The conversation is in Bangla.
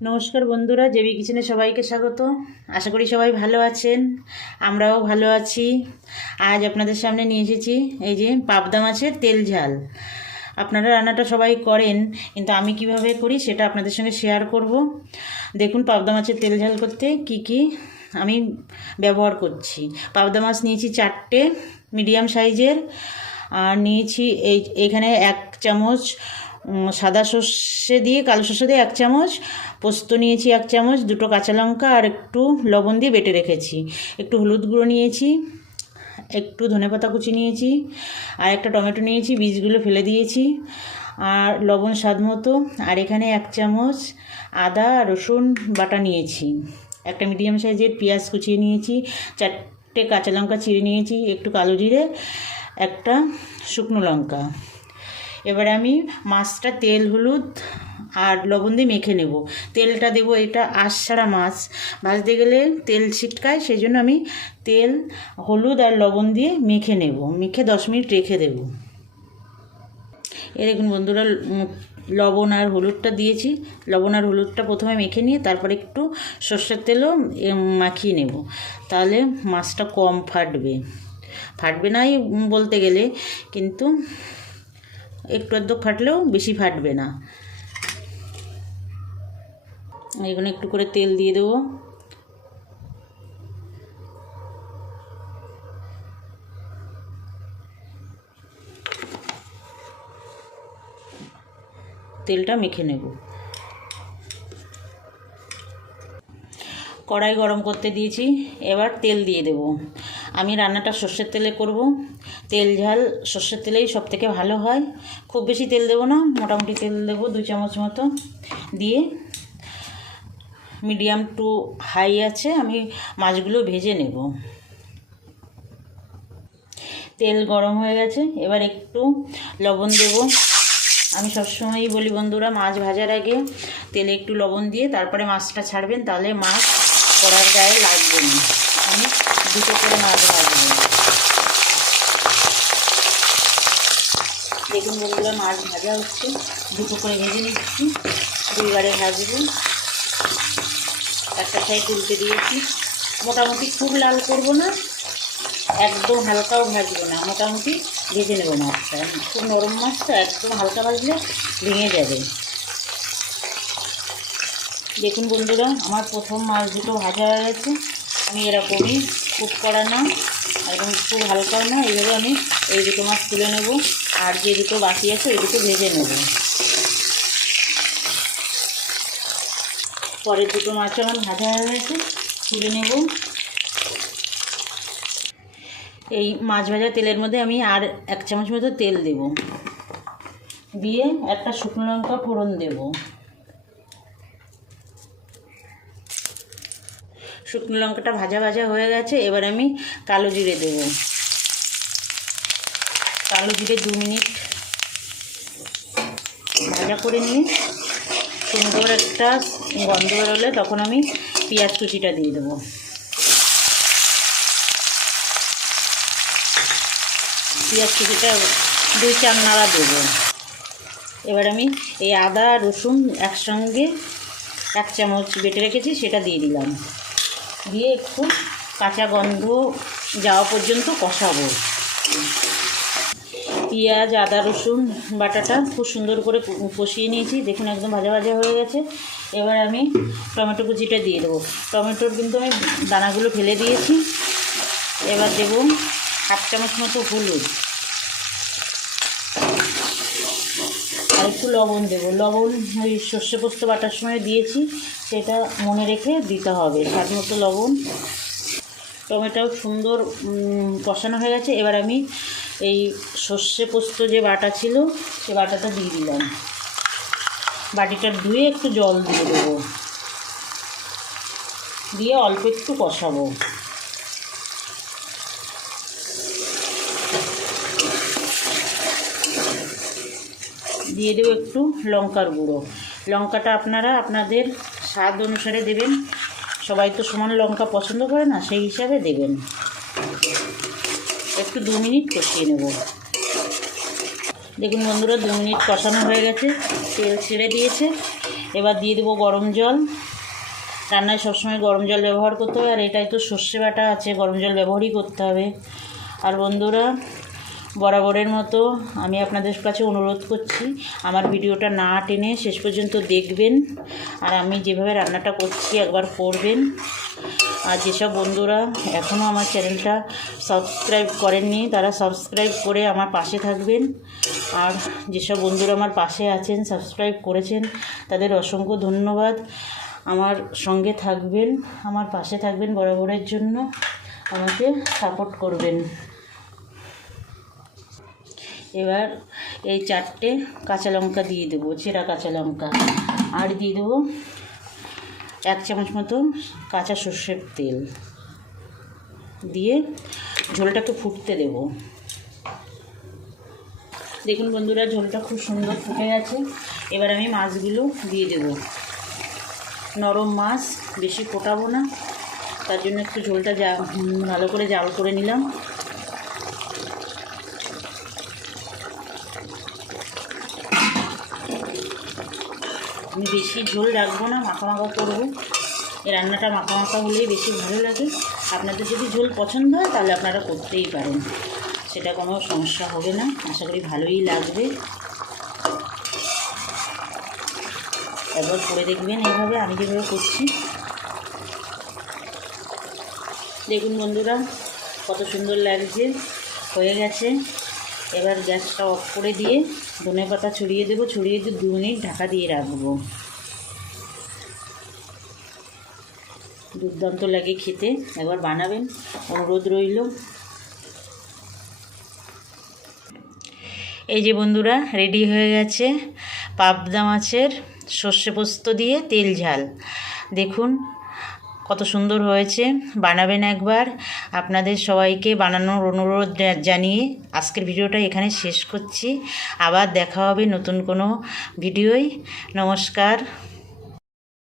নমস্কার বন্ধুরা, জেবি কিচেনে সবাইকে স্বাগত। আশা করি সবাই ভালো আছেন, আমরাও ভালো আছি। আজ আপনাদের সামনে নিয়ে এসেছি এই যে পাবদা মাছের তেল ঝাল। আপনারা রান্নাটা সবাই করেন, কিন্তু আমি কিভাবে করি সেটা আপনাদের সঙ্গে শেয়ার করব। দেখুন পাবদা মাছের তেল ঝাল করতে কি কি আমি ব্যবহার করছি। পাবদা মাছ নিয়েছি 4টে মিডিয়াম সাইজের, আর নিয়েছি এইখানে 1 চামচ সাদা সর্ষে দিয়ে, কালো সর্ষে দিয়ে 1 চামচ, পোস্ত নিয়েছি 1 চামচ, 2টো কাঁচা লঙ্কা আর একটু লবণ দিয়ে বেটে রেখেছি। একটু হলুদ গুঁড়ো নিয়েছি, একটু ধনেপাতা কুচি নিয়েছি, আর একটা টমেটো নিয়েছি, বীজগুলো ফেলে দিয়েছি, আর লবণ স্বাদ মতো। আর এখানে 1 চামচ আদা রসুন বাটা নিয়েছি, একটা মিডিয়াম সাইজের পেঁয়াজ কুচিয়ে নিয়েছি, 4টে কাঁচা লঙ্কা চিড়ে নিয়েছি, একটু কালো জিরে, একটা শুকনো লঙ্কা। এবারে আমি মাছটা তেল হলুদ আর লবণ দিয়ে মেখে নেব। তেলটা দেবো, এটা আঁশ ছাড়া মাছ, ভাজতে গেলে তেল ছিটকায়, সেই জন্য আমি তেল হলুদ আর লবণ দিয়ে মেখে নেব। মেখে 10 মিনিট রেখে দেব। দেখুন বন্ধুরা, লবণ আর হলুদটা দিয়েছি। লবণ আর হলুদটা প্রথমে মেখে নিয়ে তারপরে একটু সর্ষের তেলও মাখিয়ে নেব, তাহলে মাছটা কম ফাটবে নাই বলতে গেলে, কিন্তু একটু আধটু ফাটলেও বেশি ফাটবে না। এখানে একটু করে তেল দিয়ে দেবো। তেলটা মেখে নেব। কড়াই গরম করতে দিয়েছি, এবার তেল দিয়ে দেব। আমি রান্নাটা সর্ষের তেলে করব। তেল ঝাল সর্ষের তেলেই সব থেকে ভালো হয়। খুব বেশি তেল দেবো না, মোটামুটি তেল দেবো 2 চামচ মতো। দিয়ে মিডিয়াম টু হাই আছে আমি মাছগুলো ভেজে নেব। তেল গরম হয়ে গেছে, এবার একটু লবণ দেব। আমি সবসময়ই বলি বন্ধুরা, মাছ ভাজার আগে তেলে একটু লবণ দিয়ে তারপরে মাছটা ছাড়বেন, তাহলে মাছ কড়ার গায়ে লাগবে না। আমি 2টো করে মাছ ভাজবো। দেখুন বন্ধুরা, মাছ ভাজা হচ্ছে, 2টো করে ভেজে নিচ্ছি, 2 বারে ভাজবো। একটা সাইড উল্টে দিয়েছি। মোটামুটি খুব লাল করব না, একদম হালকাও ভাজবো না, মোটামুটি ভেজে নেবো মাছটা। খুব নরম মাছটা একদম হালকা ভাজলে ভেঙে যাবে। দেখুন বন্ধুরা, আমার প্রথম মাছ দুটো ভাজা হয়ে গেছে। আমি এরকমই, খুব কড়া না এবং খুব হালকাও না, এইভাবে আমি এই 2টো মাছ তুলে নেব। আর যে 2টো বাকি আছে ওই 2টো ভেজে নেব। পরের 2টো মাছ আমার ভাজা হয়ে গেছে, তুলে নেব। এই মাছ ভাজা তেলের মধ্যে আমি আর 1 চামচ মতো তেল দেব, দিয়ে একটা শুকনো লঙ্কা ফোড়ন দেব। শুকনো লঙ্কাটা ভাজা ভাজা হয়ে গেছে, এবার আমি কালো জিরে দেব। কালো জিরে 2 মিনিট ভাজা করে নিয়ে সুন্দর একটা গন্ধ বেরোলে তখন আমি পেঁয়াজ কুচিটা দিয়ে দেবো। পেঁয়াজ কুচিটা 2-4 নাড়া দেবো। এবার আমি এই আদা রসুন একসঙ্গে 1 চামচ বেটে রেখেছি, সেটা দিয়ে দিলাম। দিয়ে একটু কাঁচা গন্ধ যাওয়া পর্যন্ত কষাবো। পেঁয়াজ আদা রসুন বাটাটা খুব সুন্দর করে কষিয়ে নিয়েছি, দেখুন একদম ভাজা ভাজা হয়ে গেছে। এবার আমি টমেটো কুচিটা দিয়ে দেবো। টমেটোর কিন্তু আমি দানাগুলো ফেলে দিয়েছি। এবার দেব 1/2 চামচ মতো হলুদ, আর একটু লবণ দেবো। লবণ ওই সর্ষে পোস্ত বাটার সময় দিয়েছি, সেটা মনে রেখে দিতে হবে, স্বাদ মতো লবণ। টমেটোও সুন্দর কষানো হয়ে গেছে। এবার আমি এই সর্ষে পোস্ত যে বাটা ছিল সে বাটাটা দিয়ে দিলাম। বাটিটা ধুয়ে একটু জল দিয়ে দেবো, দিয়ে অল্প একটু কষাবো। দিয়ে দেবো একটু লঙ্কার গুঁড়ো। লঙ্কাটা আপনারা আপনাদের স্বাদ অনুসারে দেবেন, সবাই তো সমান লঙ্কা পছন্দ করে না, সেই হিসাবে দেবেন। একটু 2 মিনিট কষিয়ে নেব। দেখুন বন্ধুরা, 2 মিনিট কষানো হয়ে গেছে, তেল ছেড়ে দিয়েছে। এবার দিয়ে দেবো গরম জল। রান্নায় সবসময় গরম জল ব্যবহার করতে হবে, আর এটাই তো সর্ষে বাটা আছে, গরম জল ব্যবহারই করতে হবে। আর বন্ধুরা, বরাবরের মতো আমি আপনাদের কাছে অনুরোধ করছি, আমার ভিডিওটা না টেনে শেষ পর্যন্ত দেখবেন, আর আমি যেভাবে রান্নাটা করছি একবার করবেন। আর যেসব বন্ধুরা এখনও আমার চ্যানেলটা সাবস্ক্রাইব করেননি তারা সাবস্ক্রাইব করে আমার পাশে থাকবেন। আর যেসব বন্ধুরা আমার পাশে আছেন, সাবস্ক্রাইব করেছেন, তাদের অসংখ্য ধন্যবাদ। আমার সঙ্গে থাকবেন, আমার পাশে থাকবেন, বরাবরের জন্য আমাকে সাপোর্ট করবেন। এবার এই 4টে কাঁচা লঙ্কা দিয়ে দেবো, চেরা কাঁচা লঙ্কা, আর দিয়ে দেবো 1 চামচ মতো কাঁচা সর্ষের তেল দিয়ে ঝোলটাকে ফুটতে দেব। দেখুন বন্ধুরা, ঝোলটা খুব সুন্দর ফুটে গেছে। এবার আমি মাছগুলো দিয়ে দেব। নরম মাছ, বেশি ফোটাবো না, তার জন্য একটু ঝোলটা ভালো করে জাল করে নিলাম। আমি বেশি ঝোল রাখবো না, মাখা মাখা করবো। এই রান্নাটা মাখা মাখা হলেই বেশি ভালো লাগে। আপনাদের যদি ঝোল পছন্দ হয় তাহলে আপনারা করতেই পারেন, সেটা কোনো সমস্যা হবে না, আশা করি ভালোই লাগবে। একবার করে দেখবেন এইভাবে আমি যেভাবে করছি। দেখুন বন্ধুরা, কত সুন্দর লাগছে, হয়ে গেছে। এবার গ্যাসটা অফ করে দিয়ে ধনেপাতা ছড়িয়ে দেবো, ছড়িয়ে দিয়ে 2 মিনিট ঢাকা দিয়ে রাখবো। দুর্দান্ত লাগে খেতে, একবার বানাবেন, অনুরোধ রইল। এই যে বন্ধুরা, রেডি হয়ে গেছে পাবদা মাছের সর্ষে পোস্ত দিয়ে তেল ঝাল। দেখুন কত সুন্দর হয়েছে, বানাবেন একবার। আপনাদের সবাইকে বানানোর অনুরোধ জানিয়ে আজকের ভিডিওটা এখানে শেষ করছি। আবার দেখা হবে নতুন কোনো ভিডিওয়। নমস্কার।